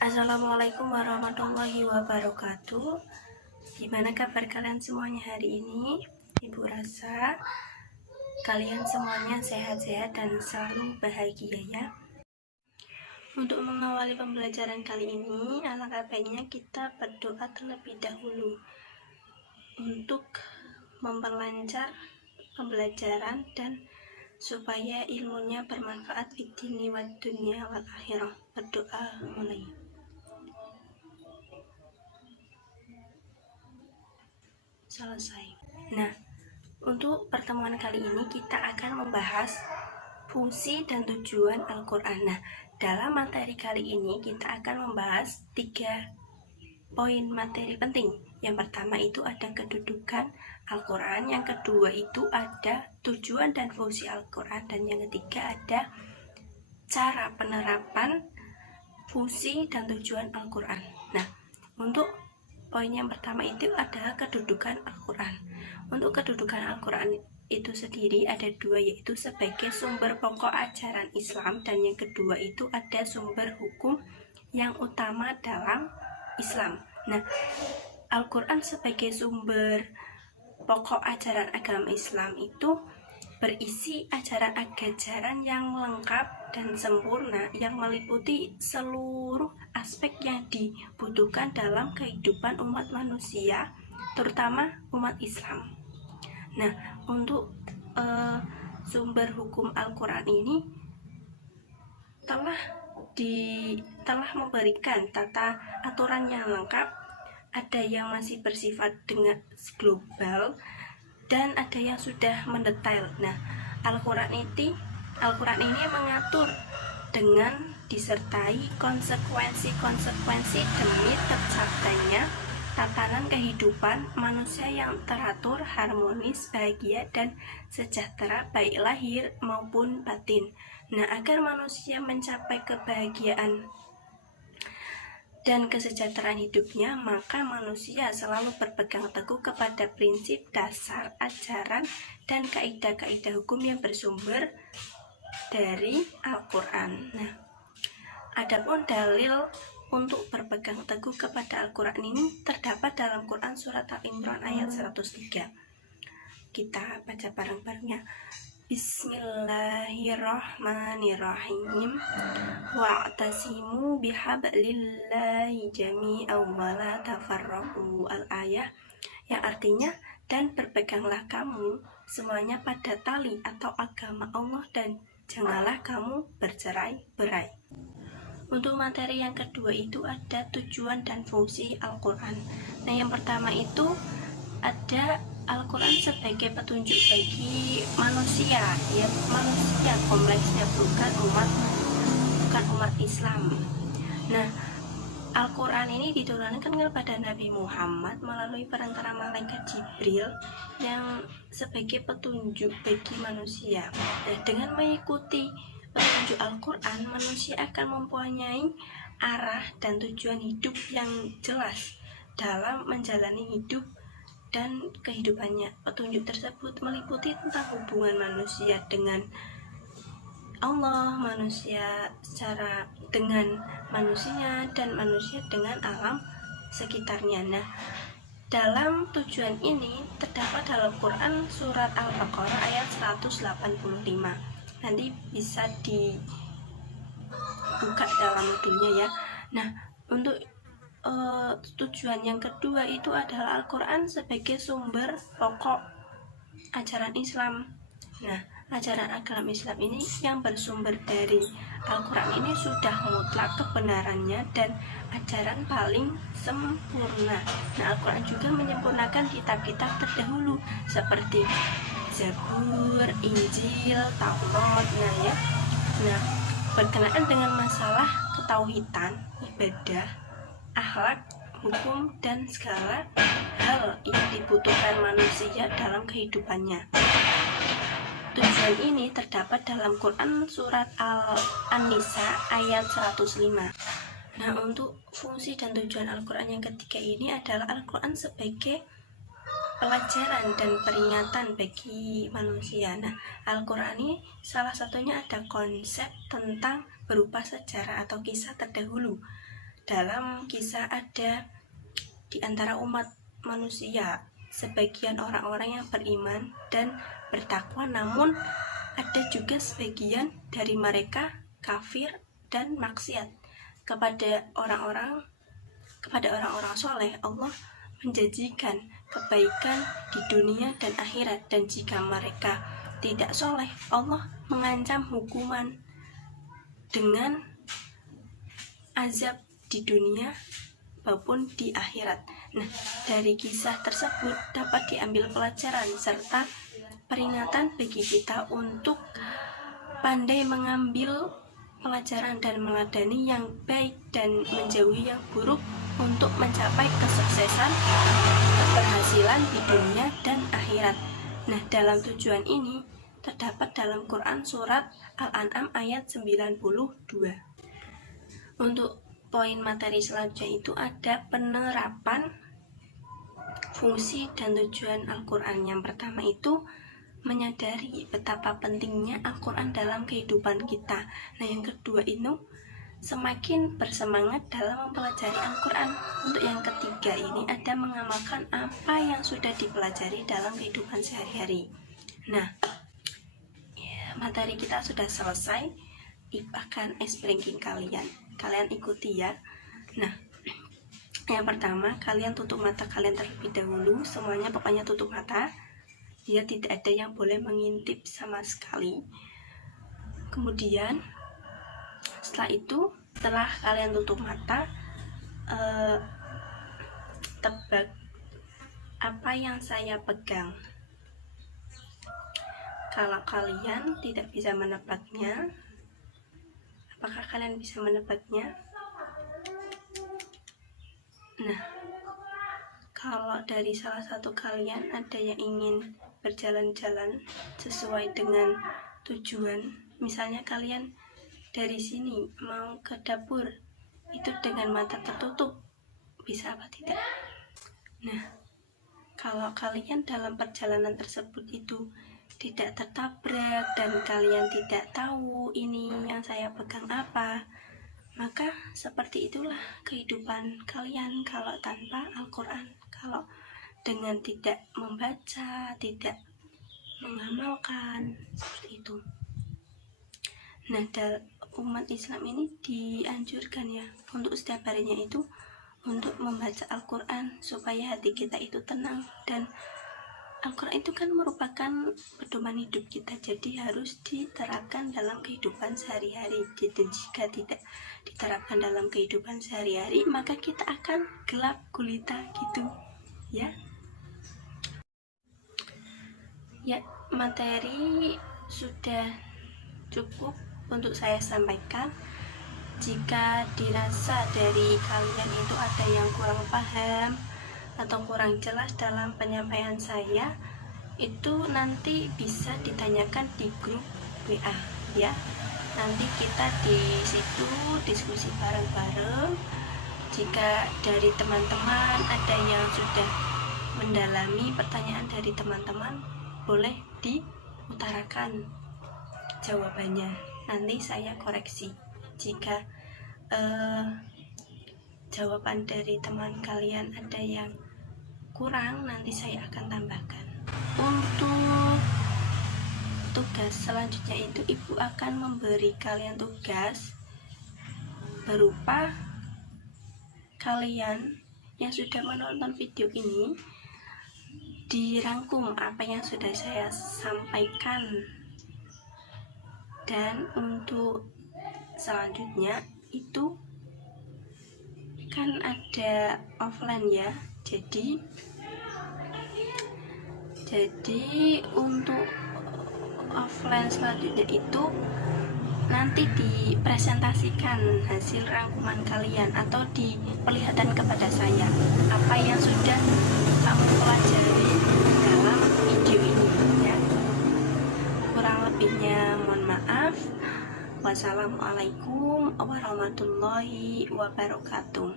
Assalamualaikum warahmatullahi wabarakatuh. Gimana kabar kalian semuanya hari ini? Ibu rasa kalian semuanya sehat-sehat dan selalu bahagia ya. Untuk mengawali pembelajaran kali ini, alangkah baiknya kita berdoa terlebih dahulu untuk memperlancar pembelajaran dan supaya ilmunya bermanfaat di dini wa dunya wal akhirah. Berdoa mulai. Selesai. Nah, untuk pertemuan kali ini kita akan membahas fungsi dan tujuan Al-Quran. Nah, dalam materi kali ini kita akan membahas 3 poin materi penting. Yang pertama itu ada kedudukan Al-Quran, yang kedua itu ada tujuan dan fungsi Al-Quran, dan yang ketiga ada cara penerapan fungsi dan tujuan Al-Quran. Nah, untuk poin yang pertama itu adalah kedudukan Al-Quran. Untuk kedudukan Al-Quran itu sendiri ada 2, yaitu sebagai sumber pokok ajaran Islam, dan yang kedua itu ada sumber hukum yang utama dalam Islam. Nah, Al-Quran sebagai sumber pokok ajaran agama Islam itu berisi ajaran yang lengkap dan sempurna yang meliputi seluruh aspek yang dibutuhkan dalam kehidupan umat manusia, terutama umat Islam. Nah, untuk sumber hukum Al-Quran ini telah memberikan tata aturan yang lengkap, ada yang masih bersifat dengan global dan ada yang sudah mendetail. Nah, Al-Quran ini mengatur dengan disertai konsekuensi demi tercapainya tatanan kehidupan manusia yang teratur, harmonis, bahagia, dan sejahtera baik lahir maupun batin. Nah, agar manusia mencapai kebahagiaan dan kesejahteraan hidupnya, maka manusia selalu berpegang teguh kepada prinsip dasar ajaran dan kaidah-kaidah hukum yang bersumber dari Al-Quran. Nah, adapun dalil untuk berpegang teguh kepada Al-Quran ini terdapat dalam Quran surat Al-Imran ayat 103. Kita baca bareng-barengnya. Bismillahirrahmanirrahim. Wa'tasimu bihablillahi jami'an wa la tafarraqu, al-ayah, yang artinya, dan berpeganglah kamu semuanya pada tali atau agama Allah dan janganlah kamu bercerai-berai. Untuk materi yang kedua itu ada tujuan dan fungsi Al-Quran. Nah, yang pertama itu ada Al-Quran sebagai petunjuk bagi manusia, ya manusia kompleksnya, bukan umat Islam. Nah, Al-Quran ini diturunkan kepada Nabi Muhammad melalui perantara malaikat Jibril yang sebagai petunjuk bagi manusia. Nah, dengan mengikuti petunjuk Al-Quran, manusia akan mempunyai arah dan tujuan hidup yang jelas dalam menjalani hidup dan kehidupannya. Petunjuk tersebut meliputi tentang hubungan manusia dengan Allah, manusia secara dengan manusia, dan manusia dengan alam sekitarnya. Nah, dalam tujuan ini terdapat dalam Quran surat Al-Baqarah ayat 185. Nanti bisa dibuka dalam modulnya ya. Nah, untuk tujuan yang kedua itu adalah Al-Quran sebagai sumber pokok ajaran Islam. Nah, ajaran agama Islam ini yang bersumber dari Al-Quran ini sudah mutlak kebenarannya dan ajaran paling sempurna. Nah, Al-Quran juga menyempurnakan kitab-kitab terdahulu seperti Zabur, Injil, Taurat. Nah, berkenaan dengan masalah ketauhidan, ibadah, akhlak, hukum, dan segala hal yang dibutuhkan manusia dalam kehidupannya. Tujuan ini terdapat dalam Quran surat An-Nisa ayat 105. Nah, untuk fungsi dan tujuan Al-Quran yang ketiga ini adalah Al-Quran sebagai pelajaran dan peringatan bagi manusia. Nah, Al-Quran ini salah satunya ada konsep tentang berupa sejarah atau kisah terdahulu. dalam kisah ada di antara umat manusia sebagian orang-orang yang beriman dan bertakwa, namun ada juga sebagian dari mereka kafir dan maksiat kepada orang-orang soleh. Allah menjanjikan kebaikan di dunia dan akhirat, dan jika mereka tidak soleh, Allah mengancam hukuman dengan azab di dunia maupun di akhirat. Nah, dari kisah tersebut dapat diambil pelajaran serta peringatan bagi kita untuk pandai mengambil pelajaran dan meladani yang baik dan menjauhi yang buruk untuk mencapai kesuksesan, keberhasilan di dunia dan akhirat. Nah, dalam tujuan ini terdapat dalam Quran surat Al-An'am ayat 92. Untuk poin materi selanjutnya itu ada penerapan fungsi dan tujuan Al-Quran. Yang pertama itu menyadari betapa pentingnya Al-Quran dalam kehidupan kita. Nah, yang kedua itu semakin bersemangat dalam mempelajari Al-Quran. Untuk yang ketiga ini ada mengamalkan apa yang sudah dipelajari dalam kehidupan sehari-hari. Nah, materi kita sudah selesai. Akan explaining kalian ikuti ya. Nah, yang pertama, kalian tutup mata kalian terlebih dahulu. Semuanya pokoknya tutup mata. Ya, tidak ada yang boleh mengintip sama sekali. Kemudian setelah kalian tutup mata, tebak apa yang saya pegang. Kalau kalian tidak bisa menebaknya, apakah kalian bisa menebaknya? Nah, kalau dari salah satu kalian ada yang ingin berjalan-jalan sesuai dengan tujuan, misalnya kalian dari sini mau ke dapur, itu dengan mata tertutup, bisa apa tidak? Nah, kalau kalian dalam perjalanan tersebut itu tidak tertabrak dan kalian tidak tahu ini yang saya pegang apa, maka seperti itulah kehidupan kalian kalau tanpa Al-Quran, kalau dengan tidak membaca, tidak mengamalkan, seperti itu. Nah, umat Islam ini dianjurkan ya untuk setiap harinya itu untuk membaca Al-Quran supaya hati kita itu tenang. Dan Al-Quran itu kan merupakan pedoman hidup kita, jadi harus diterapkan dalam kehidupan sehari-hari. Jadi jika tidak diterapkan dalam kehidupan sehari-hari, maka kita akan gelap gulita gitu ya. Ya, materi sudah cukup untuk saya sampaikan. Jika dirasa dari kalian itu ada yang kurang paham atau kurang jelas dalam penyampaian saya, itu nanti bisa ditanyakan di grup WA ya. Nanti kita di situ diskusi bareng-bareng. Jika dari teman-teman ada yang sudah mendalami pertanyaan dari teman-teman, boleh diutarakan jawabannya, nanti saya koreksi. Jika jawaban dari teman kalian ada yang kurang, nanti saya akan tambahkan. Untuk tugas selanjutnya itu ibu akan memberi kalian tugas berupa kalian yang sudah menonton video ini dirangkum apa yang sudah saya sampaikan. Dan untuk selanjutnya itu kan ada offline ya, jadi untuk offline selanjutnya itu nanti dipresentasikan hasil rangkuman kalian atau diperlihatkan kepada saya apa yang sudah kamu pelajari dalam video ini ya. Kurang lebihnya mohon maaf. Wassalamualaikum warahmatullahi wabarakatuh.